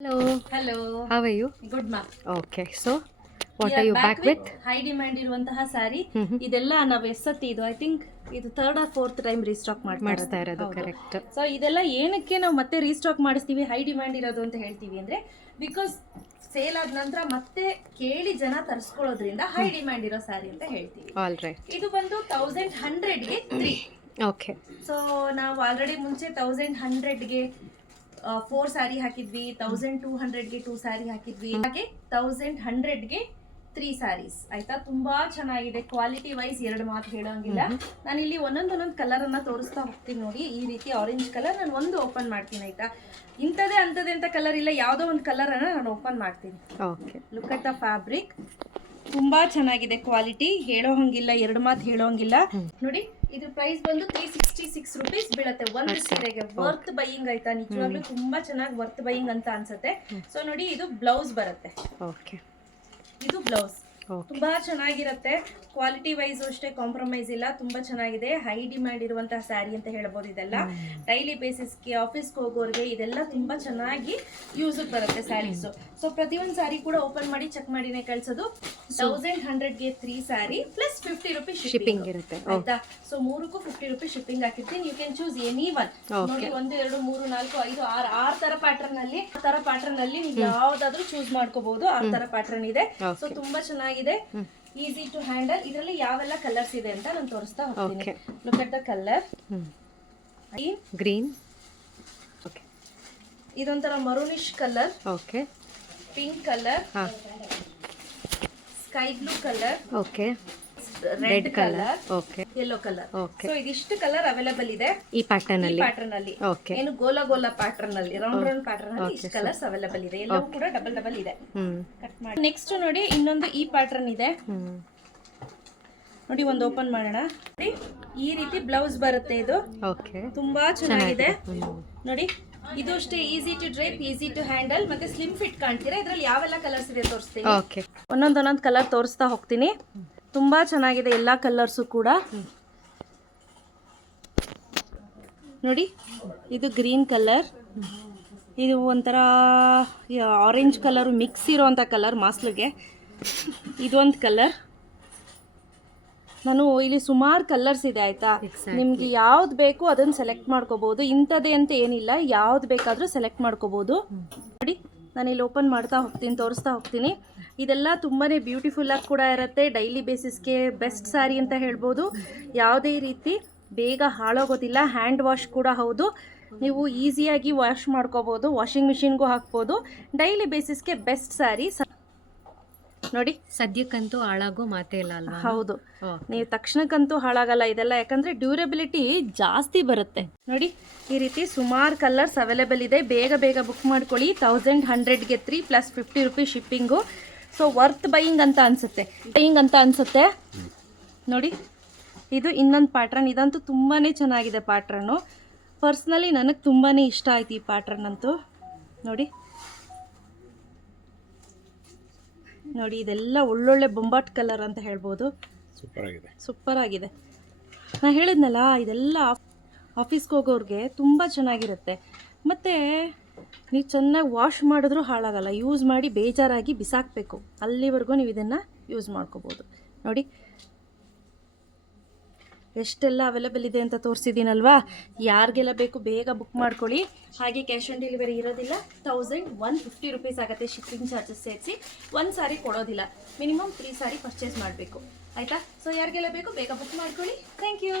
Hello, Hello. how are you? Good ma'am. Okay, so what We are you back back with? High demand ಇರುವಂತಹ ಸ್ಯಾರಿ. ಇದೆಲ್ಲ ನಾವು ಎಷ್ಟೊತ್ತಿ ಇದು I think ಇದು third R fourth time restock ಮಾಡಿಸ್ತಾ ಇರೋದು correct. So ಇದೆಲ್ಲ ಏನಕ್ಕೆ ನಾವು ಮತ್ತೆ ರೀಸ್ಟಾಕ್ ಮಾಡಿಸ್ತೀವಿ ಹೈ ಡಿಮ್ಯಾಂಡ್ ಇರೋದು ಅಂತ ಹೇಳ್ತೀವಿ ಅಂದ್ರೆ ಬಿಕಾಸ್ ಸೇಲ್ ಆದ ನಂತರ ಮತ್ತೆ ಕೇಳಿ ಜನ ತರಿಸ್ಕೊಳ್ಳೋದ್ರಿಂದ ಹೈ ಡಿಮ್ಯಾಂಡ್ ಇರೋ ಸ್ಯಾರಿ ಅಂತ ಹೇಳ್ತೀವಿ. All right. ಇದು ಬಂದು 1100ಗೆ 3. ಓಕೆ. ಸೊ ನಾವು ಆಲ್ರೆಡಿ ಮುಂಚೆ 1100ಗೆ 4 ಸ್ಯಾರಿ ಹಾಕಿದ್ವಿ, 1200ಗೆ 2 ಸ್ಯಾರಿ ಹಾಕಿದ್ವಿ, ಹಾಗೆ 1100ಗೆ 3 ಸ್ಯಾರೀಸ್ ಆಯ್ತಾ. ತುಂಬಾ ಚೆನ್ನಾಗಿದೆ ಕ್ವಾಲಿಟಿ ವೈಸ್, ಎರಡು ಮಾತು ಹೇಳೋಂಗಿಲ್ಲ. ನಾನು ಇಲ್ಲಿ ಒಂದೊಂದು ಕಲರ್ ಅನ್ನ ತೋರಿಸ್ತಾ ಹೋಗ್ತೀನಿ ನೋಡಿ. ಈ ರೀತಿ ಆರೆಂಜ್ ಕಲರ್ ನಾನು ಒಂದು ಓಪನ್ ಮಾಡ್ತೀನಿ ಆಯ್ತಾ. ಇಂಥದೇ ಅಂತದೇ ಅಂತ ಕಲರ್ ಇಲ್ಲ, ಯಾವುದೋ ಒಂದು ಕಲರ್ ಅನ್ನ ನಾನು ಓಪನ್ ಮಾಡ್ತೀನಿ. Okay. Look at the fabric, ತುಂಬಾ ಚೆನ್ನಾಗಿದೆ ಕ್ವಾಲಿಟಿ, ಹೇಳೋ ಹಂಗಿಲ್ಲ, ಎರಡು ಮಾತು ಹೇಳೋಂಗಿಲ್ಲ ನೋಡಿ. ಇದ್ರ ಪ್ರೈಸ್ ಬಂದು 366 ರುಪೀಸ್ ಬೀಳುತ್ತೆ ಒಂದು ಸೀರೆಗೆ. ವರ್ತ್ ಬೈಯಿಂಗ್ ಆಯ್ತಾ, ನಿಜವಾಗ್ಲೂ ತುಂಬಾ ಚೆನ್ನಾಗಿ ವರ್ತ್ ಬೈಯಿಂಗ್ ಅಂತ ಅನ್ಸುತ್ತೆ. ಸೊ ನೋಡಿ, ಇದು ಬ್ಲೌಸ್ ಬರುತ್ತೆ. ಓಕೆ. ಇದು ಬ್ಲೌಸ್ ತುಂಬಾ ಚೆನ್ನಾಗಿರುತ್ತೆ. ಕ್ವಾಲಿಟಿ ವೈಸ್ ಅಷ್ಟೇ ಕಾಂಪ್ರಮೈಸ್ ಇಲ್ಲ, ತುಂಬಾ ಚೆನ್ನಾಗಿದೆ. ಹೈ ಡಿಮ್ಯಾಂಡ್ ಇರುವಂತಹ ಸ್ಯಾರಿ ಅಂತ ಹೇಳ್ಬೋದು. ಇದೆಲ್ಲ ಡೈಲಿ ಬೇಸಿಸ್ಗೆ, ಆಫೀಸ್ಗೆ ಹೋಗೋರಿಗೆ ಇದೆಲ್ಲ ತುಂಬಾ ಚೆನ್ನಾಗಿ ಯೂಸ್ ಬರುತ್ತೆ ಸ್ಯಾರೀಸ್. ಸೊ ಪ್ರತಿಯೊಂದು ಸ್ಯಾರಿ ಕೂಡ ಓಪನ್ ಮಾಡಿ ಚೆಕ್ ಮಾಡಿನೇ ಕಳ್ಸೋದು. 1100ಗೆ 3 ಸ್ಯಾರಿ ಪ್ಲಸ್ 50 ರುಪೀಸ್ ಶಿಪ್ಪಿಂಗ್ ಇರುತ್ತೆ ಆಯ್ತಾ. ಸೊ ಮೂರಕ್ಕೂ 50 ರುಪೀಸ್ ಶಿಪ್ಪಿಂಗ್ ಹಾಕಿರ್ತೀನಿ. You can choose any one. ನೋಡಿ, 1 2 3 4 5 6 ತರ ಪ್ಯಾಟರ್ನ್ ಅಲ್ಲಿ ನೀವು ಯಾವ್ದಾದ್ರು ಚೂಸ್ ಮಾಡ್ಕೋಬಹುದು. 6 ತರ ಪ್ಯಾಟರ್ನ್ ಇದೆ. ಸೊ ತುಂಬಾ ಚೆನ್ನಾಗಿದೆ, ಈಸಿ ಟು ಹ್ಯಾಂಡಲ್. ಇದರಲ್ಲಿ ಯಾವೆಲ್ಲ ಕಲರ್ಸ್ ಇದೆ ಅಂತ ನಾನು ತೋರಿಸ್ತಾ ಹೋಗ್ತೀನಿ. Look at the colour. Green, okay. ಇದೊಂಥರ maroonish colour, okay. Pink colour, sky blue colour, okay. Red colour, okay. Yellow colour. Okay. So ಇದಿಷ್ಟು ಕಲರ್ ಅವೈಲೇಬಲ್ ಇದೆ ಈ ಪ್ಯಾಟರ್ನ್ ಅಲ್ಲಿ. ಓಕೆ. ಏನು ಗೋಲ ಪ್ಯಾಟರ್ನ್ ಅಲ್ಲಿ, ರೌಂಡ್ ಪ್ಯಾಟರ್ನ್ ಅಲ್ಲಿ ಇಷ್ಟು ಕಲರ್ಸ್ ಅವೈಲೇಬಲ್ ಇದೆ. ಎಲ್ಲವೂ ಕೂಡ ಡಬಲ್ ಇದೆ. ಕಟ್ ಮಾಡಿ ನೆಕ್ಸ್ಟ್ ನೋಡಿ, ಇನ್ನೊಂದು ಈ ಪ್ಯಾಟರ್ನ್ ಇದೆ ನೋಡಿ. ಒಂದು ಓಪನ್ ಮಾಡೋಣ. ಈ ರೀತಿ ಬ್ಲೌಸ್ ಬರುತ್ತೆ. ಇದು ಓಕೆ, ತುಂಬಾ ಚೆನ್ನಾಗಿದೆ ನೋಡಿ. ಇದು ಅಷ್ಟೇ easy to drape, easy to handle, ಮತ್ತೆ ಸ್ಲಿಮ್ ಫಿಟ್ ಕಾಣ್ತೀರಾ. ಇದ್ರಲ್ಲಿ ಯಾವೆಲ್ಲ ಕಲರ್ಸ್ ಇದೆ ತೋರಿಸ್ತೀನಿ. ಓಕೆ. ಒಂದೊಂದು ಕಲರ್ ತೋರಿಸ್ತಾ ಹೋಗ್ತೀನಿ. ತುಂಬಾ ಚೆನ್ನಾಗಿದೆ ಎಲ್ಲಾ ಕಲರ್ಸು ಕೂಡ ನೋಡಿ. ಇದು ಗ್ರೀನ್ ಕಲರ್, ಇದು ಒಂಥರ ಆರೆಂಜ್ ಕಲರ್ ಮಿಕ್ಸ್ ಇರೋಂಥ ಕಲರ್ ಮಾಸ್ಲಿಗೆ. ಇದೊಂದು ಕಲರ್. ನಾನು ಇಲ್ಲಿ ಸುಮಾರು ಕಲರ್ಸ್ ಇದೆ ಆಯ್ತಾ. ನಿಮ್ಗೆ ಯಾವ್ದು ಬೇಕು ಅದನ್ನ ಸೆಲೆಕ್ಟ್ ಮಾಡ್ಕೋಬಹುದು. ಇಂಥದ್ದೇ ಅಂತ ಏನಿಲ್ಲ, ಯಾವ್ದು ಬೇಕಾದ್ರೂ ಸೆಲೆಕ್ಟ್ ಮಾಡ್ಕೋಬಹುದು. ನೋಡಿ, ನಾನು ಇಲ್ಲಿ ಓಪನ್ ಮಾಡ್ತಾ ಹೋಗ್ತೀನಿ, ತೋರಿಸ್ತಾ ಹೋಗ್ತೀನಿ. ಇದೆಲ್ಲ ತುಂಬಾ ಬ್ಯೂಟಿಫುಲ್ ಆಗಿ ಕೂಡ ಇರುತ್ತೆ. ಡೈಲಿ ಬೇಸಿಸ್ಗೆ ಬೆಸ್ಟ್ ಸ್ಯಾರಿ ಅಂತ ಹೇಳ್ಬೋದು. ಯಾವುದೇ ರೀತಿ ಬೇಗ ಹಾಳಾಗೋದಿಲ್ಲ. ಹ್ಯಾಂಡ್ ವಾಶ್ ಕೂಡ ಹೌದು, ನೀವು ಈಸಿಯಾಗಿ ವಾಶ್ ಮಾಡ್ಕೋಬೋದು. ವಾಷಿಂಗ್ ಮಿಷಿನ್ಗೂ ಹಾಕ್ಬೋದು. ಡೈಲಿ ಬೇಸಿಸ್ಗೆ ಬೆಸ್ಟ್ ಸ್ಯಾರಿ ನೋಡಿ. ಸದ್ಯಕ್ಕಂತೂ ಹಾಳಾಗೋ ಮಾತೇ ಇಲ್ಲ ಅಲ್ವಾ? ಹೌದು, ನೀವು ತಕ್ಷಣಕ್ಕಂತೂ ಹಾಳಾಗಲ್ಲ ಇದೆಲ್ಲ, ಯಾಕಂದ್ರೆ ಡ್ಯೂರಬಿಲಿಟಿ ಜಾಸ್ತಿ ಬರುತ್ತೆ. ನೋಡಿ, ಈ ರೀತಿ ಸುಮಾರು ಕಲರ್ಸ್ ಅವೈಲೇಬಲ್ ಇದೆ. ಬೇಗ ಬುಕ್ ಮಾಡ್ಕೊಳ್ಳಿ. 1100ಗೆ 3 plus 50 rupees shipping. So worth buying ಅಂತ ಅನ್ಸುತ್ತೆ ನೋಡಿ. ಇದು ಇನ್ನೊಂದು ಪ್ಯಾಟ್ರನ್. ಇದಂತೂ ತುಂಬಾ ಚೆನ್ನಾಗಿದೆ ಪ್ಯಾಟ್ರನ್ನು. ಪರ್ಸ್ನಲಿ ನನಗೆ ತುಂಬಾ ಇಷ್ಟ ಆಯ್ತು ಈ ಪ್ಯಾಟ್ರನ್ ಅಂತೂ. ನೋಡಿ, ಇದೆಲ್ಲ ಒಳ್ಳೊಳ್ಳೆ ಬೊಂಬಾಟ್ ಕಲರ್ ಅಂತ ಹೇಳ್ಬೋದು. ಸೂಪರ್ ಆಗಿದೆ. ನಾನು ಹೇಳಿದ್ನಲ್ಲ, ಇದೆಲ್ಲ ಆಫೀಸ್ಗೆ ಹೋಗೋರಿಗೆ ತುಂಬ ಚೆನ್ನಾಗಿರುತ್ತೆ. ಮತ್ತು ನೀವು ಚೆನ್ನಾಗಿ ವಾಶ್ ಮಾಡಿದ್ರೂ ಹಾಳಾಗಲ್ಲ. ಯೂಸ್ ಮಾಡಿ ಬೇಜಾರಾಗಿ ಬಿಸಾಕಬೇಕು, ಅಲ್ಲಿವರೆಗೂ ನೀವು ಇದನ್ನು ಯೂಸ್ ಮಾಡ್ಕೋಬೋದು. ನೋಡಿ ಎಷ್ಟೆಲ್ಲ ಅವೈಲೇಬಲ್ ಇದೆ ಅಂತ ತೋರಿಸಿದ್ದೀನಲ್ವಾ. ಯಾರಿಗೆಲ್ಲ ಬೇಕು ಬೇಗ ಬುಕ್ ಮಾಡ್ಕೊಳ್ಳಿ. ಹಾಗೆ ಕ್ಯಾಶ್ ಆನ್ ಡೆಲಿವರಿ ಇರೋದಿಲ್ಲ. 1150 ರುಪೀಸ್ ಆಗುತ್ತೆ ಶಿಪ್ಪಿಂಗ್ ಚಾರ್ಜಸ್ ಸೇರಿಸಿ. ಒಂದು ಸಾರಿ ಕೊಡೋದಿಲ್ಲ, ಮಿನಿಮಮ್ 3 ಸಾರಿ ಪರ್ಚೇಸ್ ಮಾಡಬೇಕು ಆಯಿತಾ. ಸೊ ಯಾರಿಗೆಲ್ಲ ಬೇಕು ಬೇಗ ಬುಕ್ ಮಾಡ್ಕೊಳ್ಳಿ. Thank you.